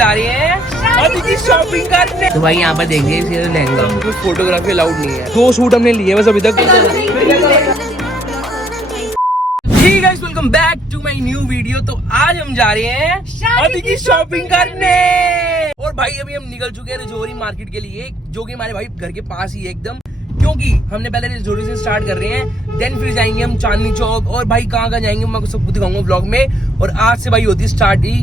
जा रहे हैं शादी की शॉपिंग करने। तो भाई यहाँ पर देखिए लहंगा, फोटोग्राफी अलाउड नहीं है। 2 सूट हमने लिए बस अभी तक। ठीक है, welcome back to my new video. तो आज हम जा रहे हैं शादी की शॉपिंग करने। और भाई अभी हम निकल चुके हैं रजौरी मार्केट के लिए, जो कि हमारे भाई घर के पास ही है एकदम। क्योंकि हमने पहले रजौरी से स्टार्ट कर रहे हैं, देन फिर जाएंगे हम चांदनी चौक, और भाई कहाँ कहाँ जाएंगे मैं सबको दिखाऊंगा व्लॉग में। और आज से भाई होती स्टार्ट ही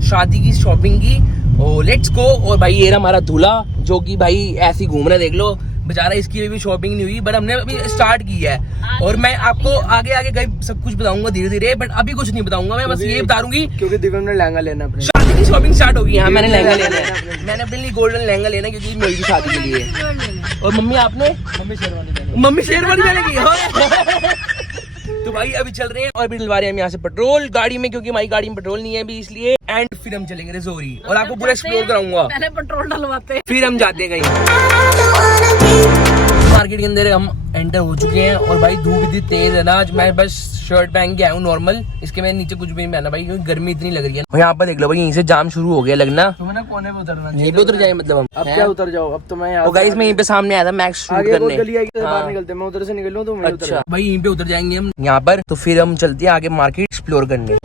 शादी की शॉपिंग की। और लेट्स गो। और भाई ये हमारा दूल्हा, जो कि भाई ऐसे ही घूम रहा है, देख लो बेचारा, इसकी भी शॉपिंग नहीं हुई, बट हमने अभी स्टार्ट की है। और मैं आपको आगे आगे कहीं सब कुछ बताऊंगा धीरे धीरे, बट अभी कुछ नहीं बताऊंगा। मैं बस ये बता दूंगी क्योंकि दिव्या ने लहंगा लेना अपने। शादी की शॉपिंग स्टार्ट होगी। हाँ, मैंने लहंगा लेना है। मैंने अपने लिए गोल्डन लहंगा लेना है, क्योंकि मेरी शादी के लिए। और मम्मी आपने? मम्मी शेरवानी लेगी। तो भाई अभी चल रहे हैं और अभी डलवा रहे हैं हम यहाँ से पेट्रोल गाड़ी में, क्योंकि हमारी गाड़ी में पेट्रोल नहीं है अभी, इसलिए। एंड फिर हम चलेंगे रजौरी और आपको पूरा एक्सप्लोर कराऊंगा। पहले पेट्रोल डलवाते हैं, फिर हम जाते हैं कहीं। मार्केट के अंदर हम एंटर हो चुके हैं और भाई धूप इतनी तेज है ना, आज मैं बस शर्ट पहन के आया हूँ नॉर्मल। इसके मैं नीचे कुछ भी नहीं पहना भाई, क्योंकि गर्मी इतनी लग रही है। यहाँ पर देख लो भाई, यहीं से जाम शुरू हो गया लगना। तुम्हें ना कोने पे उतरना, यहीं पे उतर जाए मतलब हम। अब क्या उतर जाओ, अब तो मैं यहाँ गाइस मैं यहीं पे सामने आया था मैक्स शूट करने। गली आएगी बाहर निकलते, मैं उधर से निकल लूँ तो मैं उतर। अच्छा भाई यहीं पे उतर जाएंगे हम यहाँ पर। तो फिर हम चलते हैं आगे मार्केट एक्सप्लोर करने।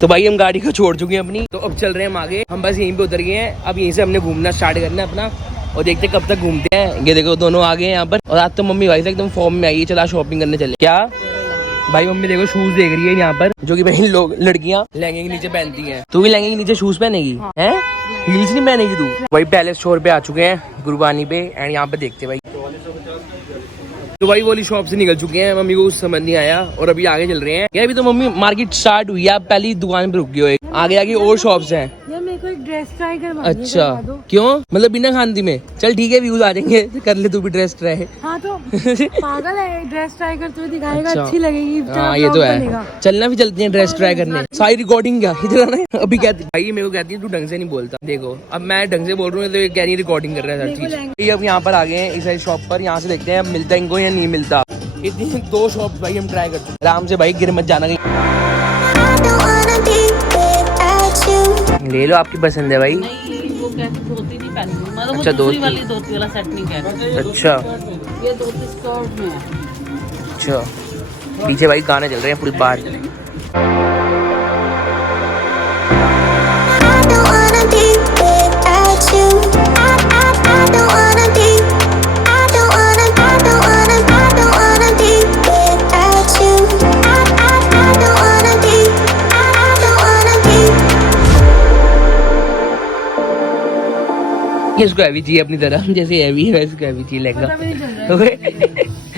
तो भाई हम गाड़ी को छोड़ चुके हैं अपनी, तो अब चल रहे हैं हम आगे। हम बस यहीं पे उतर गए हैं, अब यहीं से हमने घूमना स्टार्ट करना है अपना, और देखते कब तक घूमते हैं। ये देखो दोनों आगे हैं यहाँ पर। और आज तो मम्मी भाई से एकदम फॉर्म में आई है, चला शॉपिंग करने चले। क्या भाई मम्मी देखो शूज देख रही है यहाँ पर, जो कि भाई लोग लड़कियाँ लहंगे के नीचे पहनती हैं। तू भी लहंगे के नीचे शूज पहनेगी? हैं हील्स नहीं पहनेगी तू? भाई पैलेस स्टोर पे आ चुके हैं गुरबानी पे, एंड यहाँ पे देखते भाई। तो भाई वाली शॉप से निकल चुके हैं, मम्मी को कुछ समझ नहीं आया और अभी आगे चल रहे हैं। यार अभी तो मम्मी मार्केट स्टार्ट हुई है, आप पहली दुकान पे रुक गए हो। आगे आगे और शॉप्स हैं। मेरे को एक ड्रेस ट्राई करवा। अच्छा क्यों, मतलब बिना खानती में? चल ठीक है, व्यूज आ जाएंगे, कर ले तू भी ड्रेस ट्राई। हाँ तो पागल है, ड्रेस ट्राई करते हुए दिखाएगा। अच्छा। अच्छी लगेगी। हाँ ये तो है, चलना भी चलते हैं ड्रेस ट्राई करने। सारी रिकॉर्डिंग क्या इधर आना है? अभी कहती भाई मेरे को कहती है तू ढंग से नहीं बोलता। देखो अब मैं ढंग से बोल रहा हूँ तो कह रही रिकॉर्डिंग कर रहा है हर चीज। अब यहाँ पर आ गए हैं इस शॉप पर, यहाँ से देखते हैं मिलता है इनको या नहीं मिलता। इतनी 2 शॉप भाई हम ट्राई करते हैं। आराम से भाई गिर मत जाना कहीं। ले लो, आपकी पसंद है भाई। वो धोती नहीं पहनी, मतलब अच्छा दूसरी वाली धोती वाला सेट नहीं कह रही। अच्छा ये धोती स्कर्ट में है। अच्छा, पीछे भाई गाने चल रहे हैं फुल बार। इसको हैवी चाहिए अपनी तरह, जैसे हैवी है वैसे हैवी चाहिए लहंगा।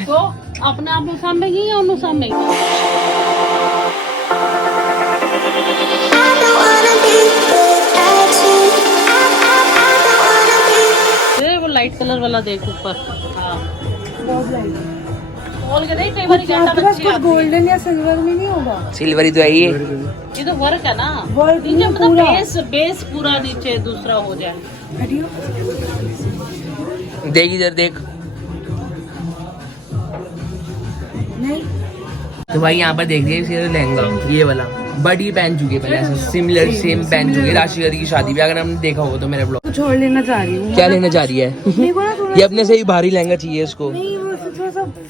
तो अपने आप में सामने या उन्होंने सामने? वो लाइट कलर वाला देख ऊपर। हाँ गोल्डन या सिल्वर में नहीं होगा? सिल्वर ही तो है ये तो वर्क है ना, नीचे मतलब बेस पूरा नीचे दूसरा हो जाए। देख इधर देख। नहीं तो भाई यहाँ पर देख रहे लहंगा ये वाला, बट ये पहन चुके पहले ऐसे सिमिलर सेम पहन चुके राशिद की शादी भी, अगर हमने देखा हो तो मेरे ब्लॉग। छोड़ लेना चाह रही हूँ। क्या लेना चाह रही है? ये अपने से ही भारी लहंगा चाहिए इसको।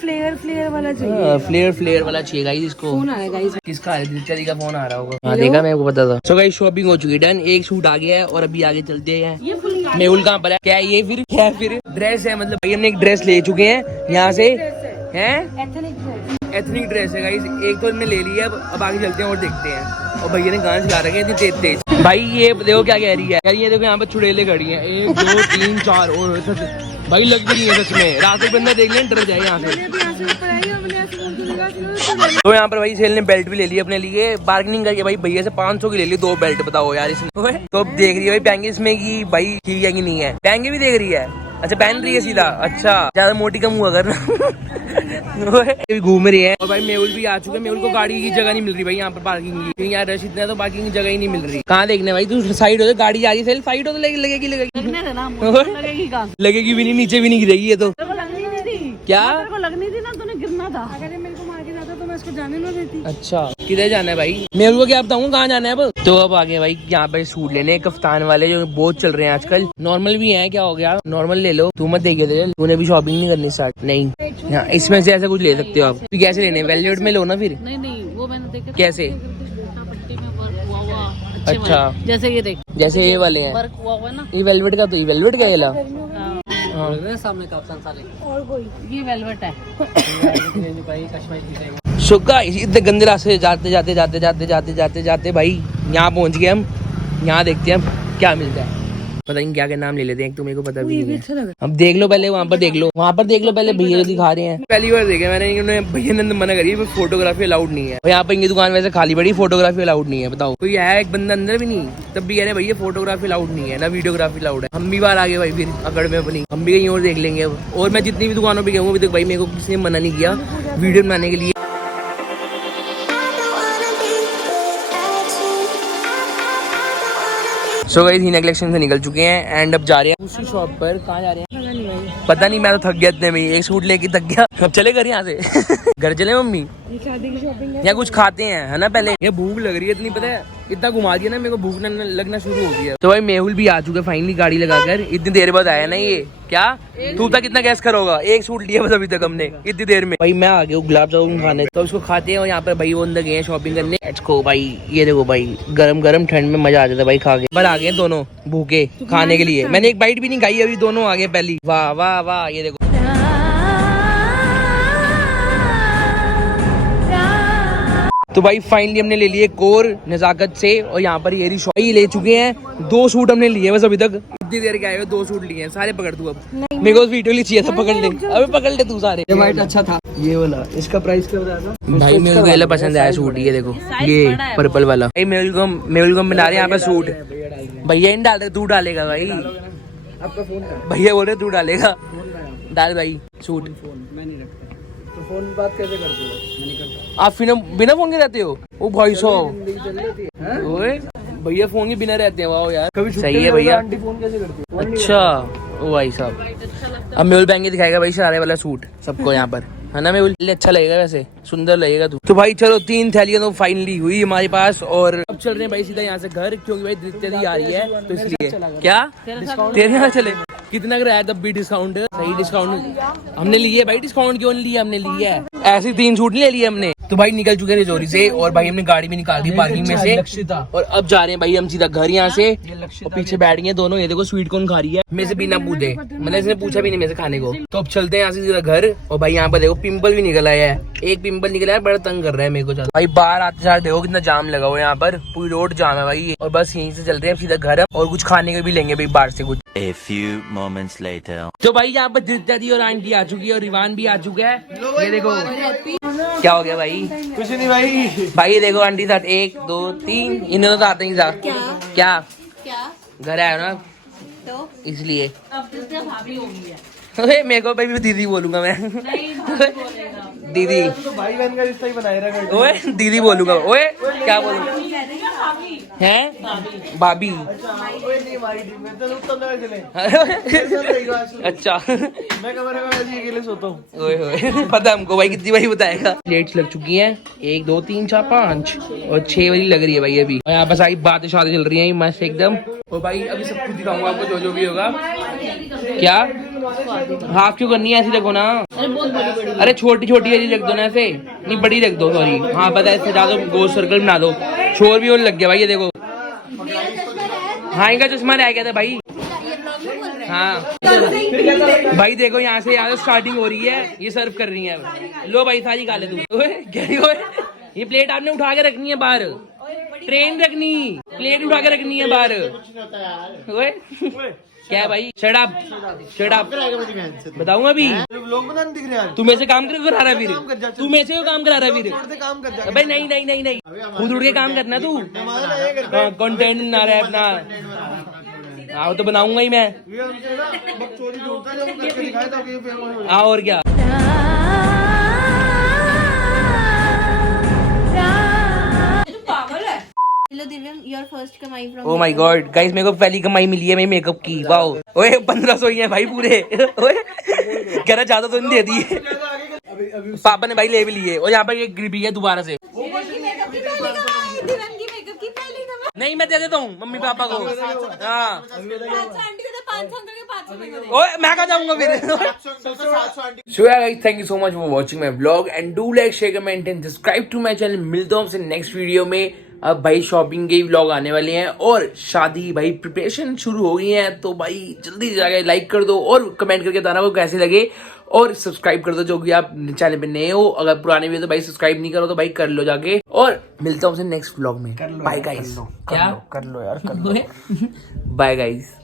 फ्लेयर वाला चाहिए। फ्लेयर वाला चाहिए गाइस इसको। फोन आया गाइस, किसका है? दिलचरी का फोन आ रहा होगा। हाँ देखा, मेरे को पता था। सो गाइस शॉपिंग हो चुकी डन, एक सूट आ गया है और अभी आगे चलते हैं। मेहुल कहाँ पर है? क्या है ये फिर? क्या है फिर? ड्रेस है, मतलब भाई हमने एक ड्रेस ले चुके हैं यहाँ से। हैं एथनिक ड्रेस है गाइस, एक तो हमने ले लिया, अब आगे चलते हैं और देखते हैं। और भैया ने गाना चला रखे हैं तेज तेज। भाई ये देखो क्या कह रही है यार, ये देखो यहाँ पर चुड़ैलें खड़ी हैं, 1 2 3 4। और सच भाई लग भी नहीं है सच में, रात को बंदा देख लें डर जाए यहाँ से। तो यहाँ पर भाई सेल ने बेल्ट भी ले ली अपने लिए, बार्गेनिंग करके भाई भैया से 500 की ले ली 2 बेल्ट। बताओ यार इसने। तो अब देख रही है भाई पहन इसमें की भाई ठीक है कि नहीं है, पहन भी देख रही है। अच्छा पहन रही है सीधा, अच्छा ज्यादा मोटी कम हुआ करना। घूम रही है। और भाई मेहुल भी आ चुके हैं, मेहुल को गाड़ी की जगह नहीं मिल रही भाई यहाँ पर पार्किंग की, यहाँ रश इतना है तो पार्किंग की जगह ही नहीं मिल रही। कहाँ देखने भाई, तू साइड हो, गाड़ी जा रही है साइड हो तो लगेगी लगेगी भी नहीं, नीचे भी नहीं गिरेगी ये तो। क्या लगनी थी ना, तूने गिरना था। अगर मेरे को मार के जाता तो मैं इसको जाने ना देती। अच्छा किधर जाना है भाई? मेरे को क्या बताऊँ कहाँ जाना है अब। तो अब आगे भाई यहाँ पे सूट लेने कफ्तान वाले जो बहुत चल रहे हैं आजकल। नॉर्मल भी है, क्या हो गया, नॉर्मल ले लो। तू मत देखे थे, तूने भी शॉपिंग नहीं करनी स्टार्ट? नहीं हाँ, इसमें से ऐसा कुछ ले सकते हो आप। तो कैसे लेने, वेलवेट में लो ना फिर। नहीं वो मैंने देखे कैसे? पट्टी में वर्क हुआ हुआ। अच्छा जैसे ये देख, जैसे ये वाले हैं वर्क हुआ हुआ ना। ये वेलवेट का, तो ये वेलवेट का ये ला। सामने का साले और कोई ये वेलवेट है। सो गाइस इतने गंदे रास्ते जाते भाई यहाँ पहुंच गए हम। यहाँ देखते हैं हम क्या मिलता है। पता नहीं क्या क्या नाम ले लेते हैं, तुम्हें को पता भी नहीं है। अब देख लो पहले, वहाँ पर देख लो, वहाँ पर देख लो पहले, भैया दिखा रहे हैं। पहली बार देखे मैंने, उन्होंने भैया ने मना करी फोटोग्राफी अलाउड नहीं है। और यहाँ पर इनकी दुकान वैसे खाली पड़ी, फोटोग्राफी अलाउड नहीं है। बताओ कोई है एक बंदा अंदर भी नहीं, तब भी कह रहे भैया फोटोग्राफी अलाउड नहीं है, ना वीडियोग्राफी अलाउड है। हम भी बाहर आ गए भाई फिर अकड़ में अपनी, हम भी कहीं और देख लेंगे अब। और मैं जितनी भी दुकानों पर गया हूँ अभी तक भाई मेरे को किसी ने मना नहीं किया वीडियो बनाने के लिए। सो गाइस हीना कलेक्शन से निकल चुके हैं एंड अब जा रहे हैं दूसरी शॉप पर। कहाँ जा रहे हैं पता नहीं, मैं तो थक गया इतने में, एक सूट लेके थक गया। अब चले घर यहाँ से घर चले मम्मी, शादी की शॉपिंग या कुछ खाते हैं है ना पहले। ये भूख लग रही है इतनी, पता है इतना घुमा दिया ना मेरे को, भूख लगना शुरू हो गया। तो भाई मेहुल भी आ चुका है फाइनली गाड़ी लगाकर। इतनी देर बाद आया ना ये, क्या तू तक कितना गैस करोगा? एक सूट लिया बस अभी तक हमने इतनी देर में। भाई मैं आ गया गुलाब जामुन खाने, तो उसको खाते हैं। और यहाँ पर भाई वो अंदर गए हैं शॉपिंग करने। लेट्स गो भाई। ये देखो भाई गरम गरम ठंड में मजा आ जाता है भाई खा के। पर आ गए दोनों भूखे खाने के लिए। मैंने एक बाइट भी नहीं खाई अभी, दोनों आ गए पहली। वाह वाह वाह। ये देखो तो भाई फाइनली हमने ले लिए कोर नजाकत से। और यहाँ पर ये शॉप ले चुके हैं। 2 सूट हमने लिए बस अभी तक, इतनी देर के आए हुए 2 सूट लिए हैं। सारे पकड़ तू अब, मेरे को वीडियो लिए चाहिए था, पकड़ ले अभी, पकड़ ले तू सारे। ये वाइट अच्छा था, ये वाला इसका प्राइस क्या बताया था भाई मेरे को ये पसंद आया सूट। ये देखो ये पर्पल वाला भाई, मेरे को बना रहे हैं यहाँ पे सूट। भैया नहीं डाल रहे, तू डालेगा भाई। आपका फोन का भैया बोल रहे तू डालेगा, डाल भाई सूट। मैं नहीं रखता तो फोन बात कैसे करते हो? मैं नहीं करता। आप बिना फोन के रहते हो? ओ भाई साहब, चल रही है ओए भैया फोन के बिना रहते हैं। वाह यार कभी सही है भैया। आंटी फोन कैसे करती है? अच्छा ओ भाई साहब। अब मेहुल पहन के दिखाएगा भाई शरारे वाला सूट सबको यहाँ पर, है ना मेहुल? अच्छा लगेगा, वैसे सुंदर लगेगा तू। तो भाई चलो 3 थैलियां तो फाइनली हुई हमारे पास। और अब चल रहे हैं भाई सीधा यहाँ से घर, क्योंकि भाई द्वितीया आ रही है तो इसलिए। क्या तेरे यहाँ चले? कितना का रहा है तब भी डिस्काउंट? सही डिस्काउंट हमने लिए भाई। डिस्काउंट क्यों नहीं लिया? हमने लिया है ऐसे 3 सूट ले लिए हमने। तो भाई निकल चुके हैं जोरी से। और भाई हमने गाड़ी भी निकाल दी पार्किंग में से। और अब जा रहे हैं भाई हम सीधा घर यहाँ से। और पीछे बैठ गए दोनों। ये देखो स्वीट कॉर्न खा रही है मेरे से बिना पूछे, मतलब इसने पूछा भी नहीं मेरे से खाने को। तो अब चलते हैं यहाँ से सीधा घर। और भाई यहाँ पर देखो पिंपल भी निकल आया है, एक पिंपल निकला है, बड़ा तंग कर रहा है मेरे को। भाई बाहर आते साथ देखो कितना जाम लगा हुआ है यहाँ पर, पूरी रोड जाम है भाई। और बस यहीं से चल रहे हैं सीधा घर। और कुछ खाने को भी लेंगे भाई बाहर से कुछ। A few moments later. तो भाई यहाँ पर द्वितीया दी और आंटी आ चुकी है और रिवान भी आ चुका है। ये देखो क्या हो गया भाई? कुछ नहीं भाई। भाई ये देखो आंटी साथ 1 2 3 इन्होंने तो आते ही था। क्या घर आया ना तो इसलिए। अब भाभी होगी है। अरे मेरे को भाई दीदी बोलूंगा मैं। दीदी तो भाई बहन का रिश्ता ही बनाए रखा। ओए दीदी बोलूंगा। ओए क्या बोलूंगा? हैं भाभी? अच्छा मैं कमरे में ऐसे ही अकेले सोता हूँ। ओए होए पता हमको भाई कितनी बारी बताएगा। प्लेट्स लग चुकी हैं 1 2 3 4 5 और 6 वाली लग रही है भाई अभी। और यहाँ पर सारी बातें शादी चल रही हैं मस्त एकदम। और भाई अभी सब कुछ दिखाऊंगा आपको जो भी होगा। क्या हाफ क्यों करनी है? ऐसी रखो ना। अरे छोटी छोटी वाली रख दो ना, ऐसे नहीं बड़ी रख दो। सॉरी हाँ पता है, ऐसे ज्यादा गोल सर्कल बना दो। शोर भी और लग गया भाई। ये देखो हाँ इनका चश्मा रह गया था भाई। हाँ भाई देखो यहाँ से स्टार्टिंग हो रही है, ये सर्व कर रही है। लो भाई सारी खा ले तू। ये प्लेट आपने उठा के रखनी है बाहर, ट्रेन रखनी, प्लेट उठा के रखनी है बाहर। क्या है भाई? शट अप बताऊंगा अभी। लोग बनाने दिख रहे हैं। तू मेरे से काम करा रहा है फिर? तू मेरे से काम करा रहा है फिर? काम कर जा। भाई नहीं नहीं नहीं नहीं, खुद उड़ के काम करना तू। कंटेंट बना रहा है अपना। आओ तो बनाऊंगा ही मैं। हाँ और क्या। ओ माय गॉड गाइस, मेरे को पहली कमाई मिली है मेरी मेकअप की। वाओ ओए 1500 ही है भाई पूरे। ओए कह रहा ज्यादा तो नहीं दे दी। अभी अभी पापा ने भाई ले भी लिए और यहाँ पर ये गिर भी है दोबारा से। नहीं मैं दे देता हूँ मम्मी पापा को। हाँ ओए मैं कहाँ जाऊंगा फिर। So guys thank you so much for watching my vlog and do like share comment and subscribe to my channel. मिलता हूँ आपसे नेक्स्ट वीडियो में। अब भाई शॉपिंग के व्लॉग आने वाले हैं और शादी भाई प्रिपरेशन शुरू हो गई है, तो भाई जल्दी जाके लाइक कर दो और कमेंट करके बताना को कैसे लगे और सब्सक्राइब कर दो जो कि आप चैनल पे नए हो। अगर पुराने भी हो तो भाई सब्सक्राइब नहीं करो तो भाई कर लो जाके। और मिलता हूँ आपसे नेक्स्ट व्लॉग में। Bye guys. क्या कर लो यार, कर लो। Bye guys.